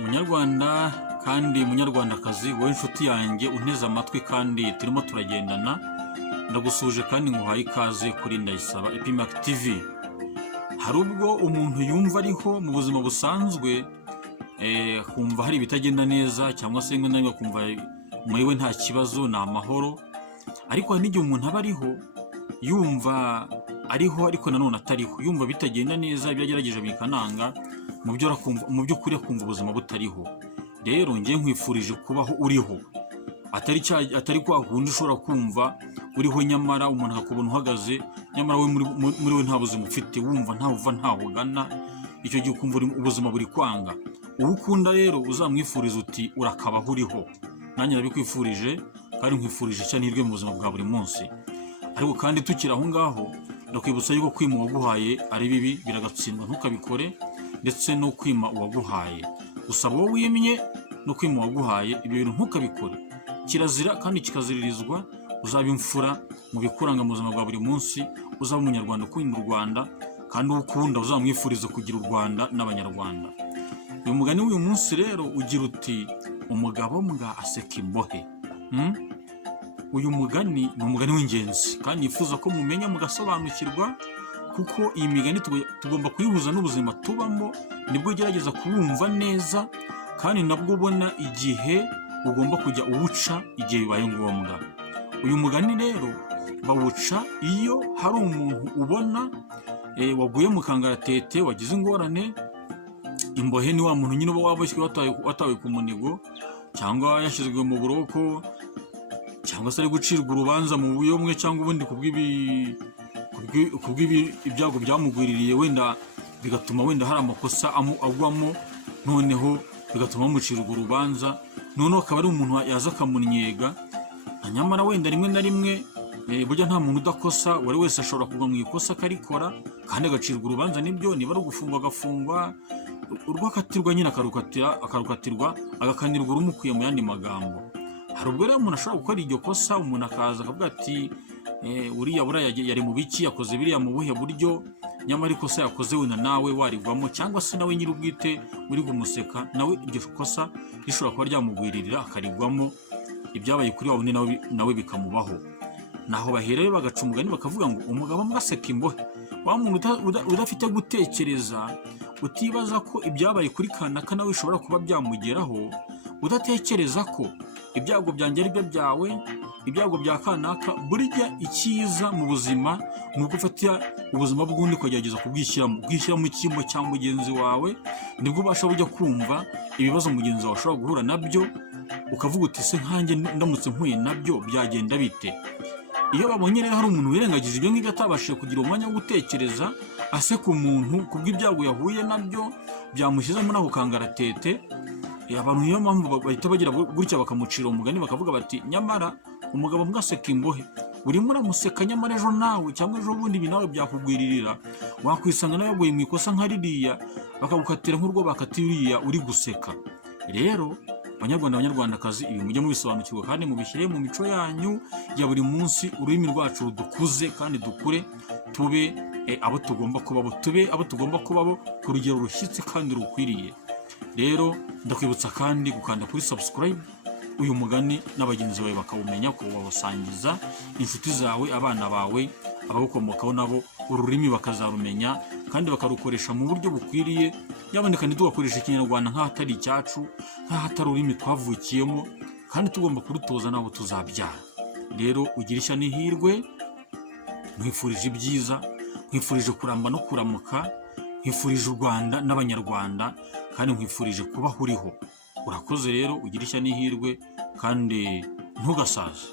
Munyarwanda kandi munyarwandakazi, wowe inshuti yanjye unteze amatwi kandi turimo turagendana, ndagusuje kandi nguhaye ikaze kuri Ndayisaba Epimac TV. Hari ubwo umuntu yumva ariho mu buzima busanzwe kumva hari ibitagenda neza, cyangwa se rimwe na rimwe kumva muri we nta kibazo, ni amahoro, ariko hari n'igihe umuntu aba ariho yumva ariho ariko nanone atariho, yumva bitagenda neza, ibyo agerageje bikananga, mu by'ukuri akumva ubuzima butariho. Rero ngiye nkwifurije kubaho uriho, atari kwa kundi ushobora kumva uriho nyamara umuntu akakubona uhagaze, nyamara we muri we nta buzima ufite, wumva ntaho uva ntaho ugana, icyo gihe ukumva ubuzima buri kwanga. Uwo ukunda rero uzamwifuriza uti urakabaho uriho. Nanjye nabikwifurije kandi nkwifurije cyane ihirwe mu buzima bwa buri munsi. Ariko kandi tukiri aho ngaho, ndakwibutsa yuko kwima uwaguhaye ari bibi, biragatsindwa, ntukabikore, ndetse no kwima uwaguhaye. Usaba uwo wimye no kwima uwaguhaye, ibyo bintu ntukabikore. Kirazira kandi kikaziririzwa, uzaba imfura mu bikuranga mu buzima bwa buri munsi, uzaba umunyarwanda ukunda u Rwanda, kandi uwo ukunda uzamwifuriza kugira u Rwanda n'abanyarwanda. Uyu mugani w'uyu munsi rero ugira uti umugabo mbwa aseka imbohe. Uyu mugani ni umugani w'ingenzi kandi yifuza ko mumenya mugasobanukirwa, kuko iyi migani tugomba kuyihuza n'ubuzima tubamo, nibwo ugerageza kubumva neza, kandi nabwo ubona igihe ugomba kujya uwuca igihe bibaye ngombwa. Uyu mugani rero bawuca iyo hari umuntu ubona waguye mu kangaratete, wagize ingorane. Imbohe ni wa muntu nyine uba waboshywe watawe ku munigo, cyangwa yashyizwe mu buroko, cyangwa se ari gucirwa urubanza mu buryo bumwe cyangwa ubundi ibyago byamugwiririye, wenda bigatuma wenda hari amakosa agwamo, noneho bigatuma bamucirwa urubanza, noneho akaba ari umuntu yaza akamunyega. Nyamara wenda rimwe na rimwe burya nta muntu udakosa, wari wese ashobora kugwa mu ikosa akarikora kandi agacirwa urubanza. Nibyo, niba ari ugufungwa agafungwa, urwakatirwa nyine akarukatirwa, agakanirwa urumukwiye mu yandi magambo. Hari ubwo rero umuntu ashobora gukora iryo kosa, umuntu akaza akavuga ati uriya yari mu biki, yakoze biriya mu buhe buryo, nyamara ikosa yakoze wenda nawe warigwamo, cyangwa se nawe nyir'ubwite uri kumuseka, nawe iryo kosa rishobora kuba ryamugwiririra akarigwamo, ibyabaye kuri wawe nawe bikamubaho. Naho bahereye bagaca umugani bakavuga ngo umugabo mbwa aseka imbohe. Wa muntu udafite gutekereza, utibaza ko ibyabaye kuri kanaka nawe bishobora kuba byamugeraho, udatekereza ko ibyago byanjye ari byo byawe, ibyago bya kanaka. Burya icyiza mu buzima ni uko ufatira ubuzima bw'undi ukagerageza kubwishyiramo icyimbo cya mugenzi wawe, nibwo ubasha bujya kumva ibibazo mugenzi wawe ashobora guhura nabyo, ukavuga uti se nkanjye ndamutse mpuye nabyo byagenda bite. Iyo babonye rero hari umuntu wirengagiza ibyo ngibyo, atabashije kugira umwanya wo gutekereza, aseka umuntu kubw'ibyago yahuye nabyo byamushyize muri ako kangaratete, abantu niyo mpamvu bahita bagira gutya bakamucira umugani, bakavuga bati nyamara umugabo mbwa aseka imbohe. Urimo uramuseka, nyamara ejo nawe cyangwa ejo bundi ibi nawe byakugwiririra, wakwisanga nawe yaguye mu ikosa nka ririya, bakagukatira nk'urwo bakatiye uriya uri guseka. Rero Banyarwanda, Banyarwandakazi, ibi mujye mubisobanukirwa kandi mubishyire mu mico yanyu ya buri munsi. Ururimi rwacu rudukuze kandi dukure, tube abo tugomba kubabo, tube abo tugomba kubabo ku rugero rushyitse kandi rukwiriye. Rero ndakwibutsa kandi gukanda kuri subscribe uyu mugani n'abagenzi bawe bakawumenya, kuwusangiza inshuti zawe, abana bawe, abagukomokaho nabo ururimi bakazarumenya kandi bakarukoresha mu buryo bukwiriye. Nyaboneka ntitugakoresha ikinyarwanda nk'ahatari icyacu, nk'ahatari ururimi twavukiyemo, kandi tugomba kurutoza nabo tuzabyara. Rero ugira ishya n'ihirwe, nkwifurije ibyiza, nkwifurije kuramba no kuramuka, nkwifurije u Rwanda n'abanyarwanda, kandi nkwifurije kubaho uriho. Urakoze rero, ugira ishya n'ihirwe kandi ntugasaze.